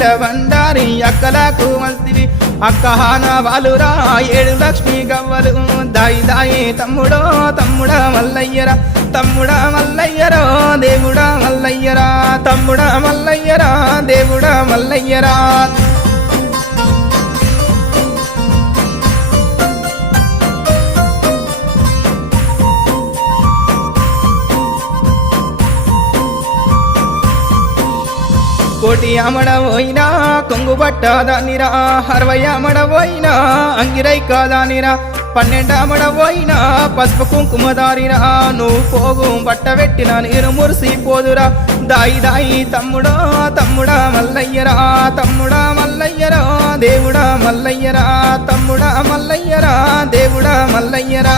అఖిల బండారి అక్కలకు మస్తివి అక్కహాన వాలురా 7 లక్ష్మి గవ్వలు దాయి దాయి తమ్ముడో తమ్ముడా మల్లయ్యరా తమ్ముడా మల్లయ్యరో దేవుడా మల్లయ్యరా తమ్ముడా మల్లయ్యరా దేవుడా మల్లయ్యరా కోటి అమడవోయినా కొంగు పట్టదానిరా 60 అమడవోయినా అంగిరై కాదానిరా 12 అమడవోయినా పసుపు కుంకుమదారిరా నువ్వు పోగు బట్ట పెట్టిన నేను మురిసిపోదురా దాయి దాయి తమ్ముడో తమ్ముడా మల్లయ్యరా తమ్ముడా మల్లయ్యరా దేవుడా మల్లయ్యరా తమ్ముడా మల్లయ్యరా దేవుడా మల్లయ్యరా